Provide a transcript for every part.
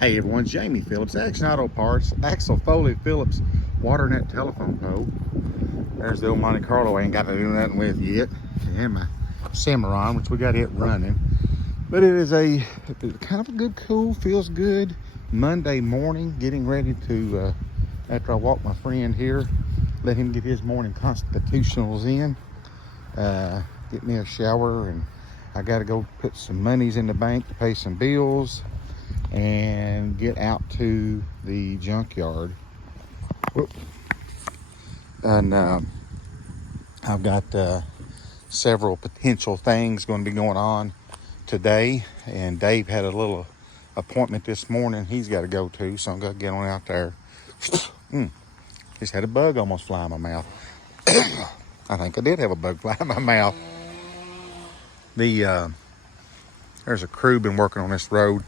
Hey everyone, Jamie Phillips, Action Auto Parts, Axel Foley Phillips, watering that telephone pole. There's the old Monte Carlo I ain't got to do nothing with yet. And my Cimarron, which we got it running. But it is a kind of a good, cool, feels good Monday morning, getting ready to, after I walk my friend here, let him get his morning constitutionals in, get me a shower, and I got to go put some monies in the bank to pay some bills and get out to the junkyard. Whoop. And I've got several potential things going to be going on today, and Dave had a little appointment this morning he's got to go to, so I'm going to get on out there. Just had a bug almost fly in my mouth. I think I did have a bug fly in my mouth. There's a crew been working on this road,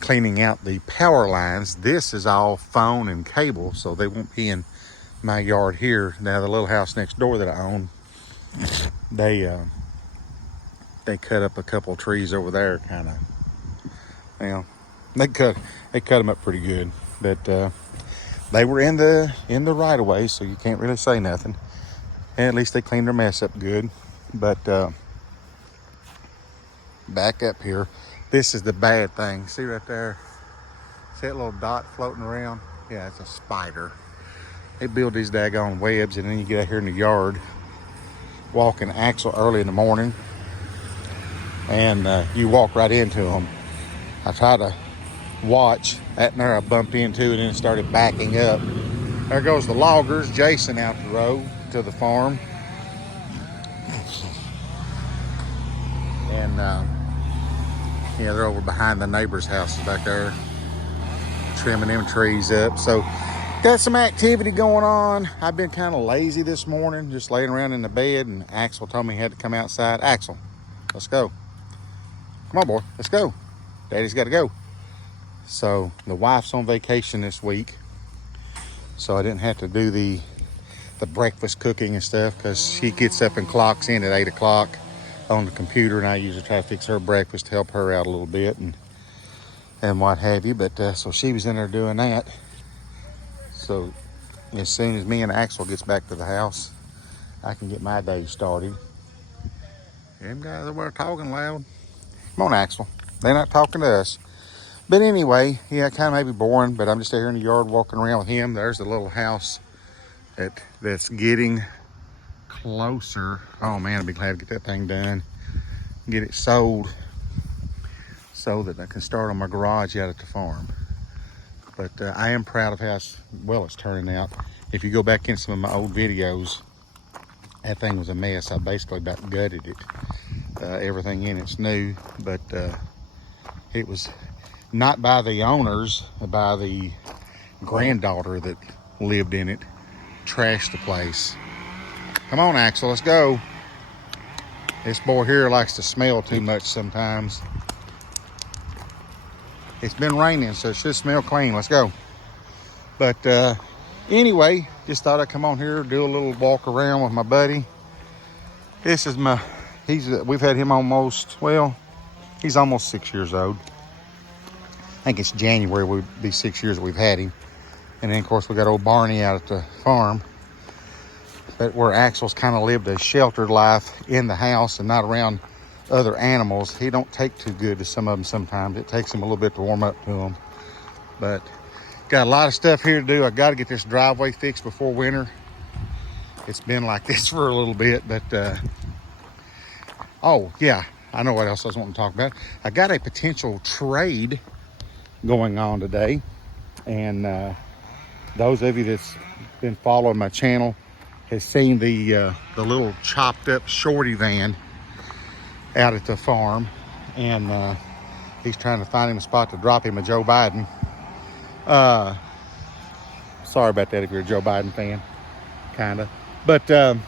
cleaning out the power lines. This is all phone and cable, so they won't be in my yard here. Now the little house next door that I own, they cut up a couple trees over there, kind of. Well, they cut them up pretty good, but they were in the right of way, so you can't really say nothing. And at least they cleaned their mess up good. But back up here, this is the bad thing. See right there? See that little dot floating around? Yeah, it's a spider. They build these daggone webs, and then you get out here in the yard, walking Axel early in the morning, and you walk right into them. I try to watch. That there I bumped into, and then it started backing up. There goes the loggers, Jason out the road to the farm. And yeah, they're over behind the neighbor's houses back there, trimming them trees up. So got some activity going on. I've been kind of lazy this morning, just laying around in the bed, and Axel told me he had to come outside. Axel, let's go. Come on, boy, let's go. Daddy's got to go. So the wife's on vacation this week, so I didn't have to do the breakfast cooking and stuff, because she gets up and clocks in at 8 o'clock on the computer, and I usually try to fix her breakfast to help her out a little bit and what have you. But so she was in there doing that. So as soon as me and Axel gets back to the house, I can get my day started. Them guys over there talking loud. Come on, Axel. They're not talking to us. But anyway, yeah, kind of maybe boring, but I'm just here in the yard walking around with him. There's the little house that's getting closer. Oh man, I'd be glad to get that thing done, get it sold, so that I can start on my garage out at the farm. But I am proud of how well it's turning out. If you go back in some of my old videos, that thing was a mess. I basically about gutted it. Everything in it's new, but it was not by the owners, by the granddaughter that lived in it. Trashed the place. Come on, Axel, let's go. This boy here likes to smell too much sometimes. It's been raining, so it should smell clean. Let's go. But anyway, just thought I'd come on here, do a little walk around with my buddy. This is we've had him he's almost 6 years old. I think it's January would be 6 years that we've had him. And then of course we got old Barney out at the farm. But where Axel's kind of lived a sheltered life in the house and not around other animals, he don't take too good to some of them sometimes. It takes him a little bit to warm up to them. But got a lot of stuff here to do. I got to get this driveway fixed before winter. It's been like this for a little bit, but oh yeah, I know what else I was wanting to talk about. I got a potential trade going on today, and those of you that's been following my channel has seen the little chopped up shorty van out at the farm, and he's trying to find him a spot to drop him a Joe Biden. Sorry about that if you're a Joe Biden fan, kind of. But yeah,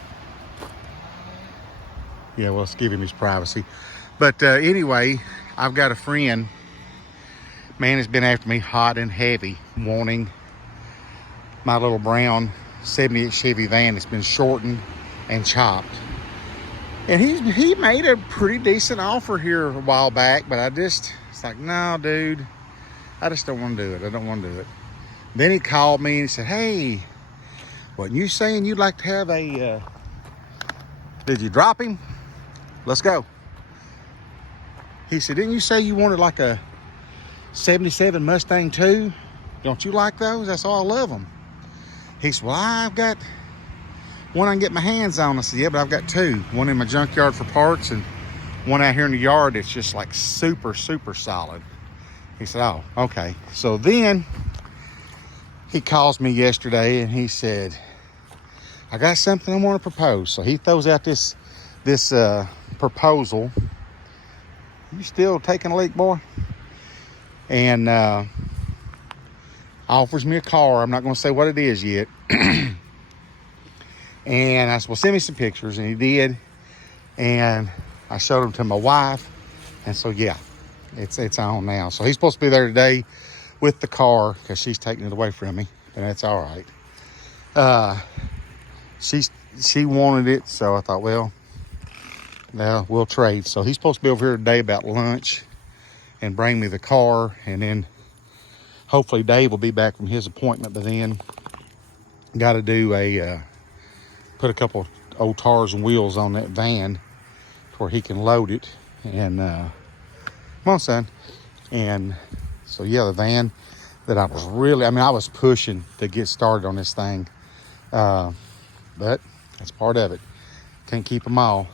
well, let's give him his privacy. But anyway, I've got a friend. Man has been after me hot and heavy, wanting my little brown 78 Chevy van that's been shortened and chopped. And he made a pretty decent offer here a while back, but it's like, no, dude, I just don't want to do it. I don't want to do it. Then he called me and he said, hey, wasn't you saying you'd like to have a, did you drop him? Let's go. He said, didn't you say you wanted like a 77 Mustang too? Don't you like those? That's all, I love them. He said, well, I've got one I can get my hands on. I said, yeah, but I've got two. One in my junkyard for parts and one out here in the yard that's just like super, super solid. He said, oh, okay. So then he calls me yesterday and he said, I got something I want to propose. So he throws out this proposal. You still taking a leak, boy? And offers me a car. I'm not going to say what it is yet. And I said, well, send me some pictures. And he did. And I showed them to my wife. And so, yeah, it's on now. So he's supposed to be there today with the car because she's taking it away from me. And that's all right. She wanted it. So I thought, well, we'll trade. So he's supposed to be over here today about lunch and bring me the car. And then hopefully Dave will be back from his appointment. But then got to do put a couple old tires and wheels on that van where he can load it. And come on, son. And so yeah, the van that I was pushing to get started on this thing, but that's part of it. Can't keep them all.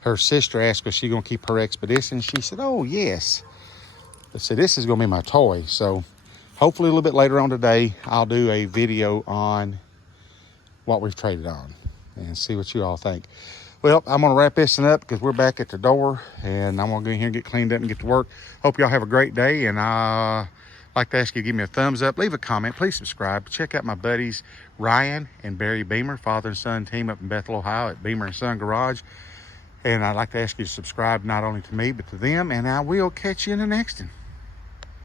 Her sister asked if she's gonna keep her Expedition. She said, oh yes. I said, this is gonna be my toy. So hopefully a little bit later on today, I'll do a video on what we've traded on and see what you all think. Well, I'm going to wrap this up because we're back at the door and I'm going to go in here and get cleaned up and get to work. Hope y'all have a great day. And I'd like to ask you to give me a thumbs up, leave a comment, please subscribe. Check out my buddies, Ryan and Barry Beamer, father and son team up in Bethel, Ohio at Beamer and Son Garage. And I'd like to ask you to subscribe not only to me, but to them. And I will catch you in the next one.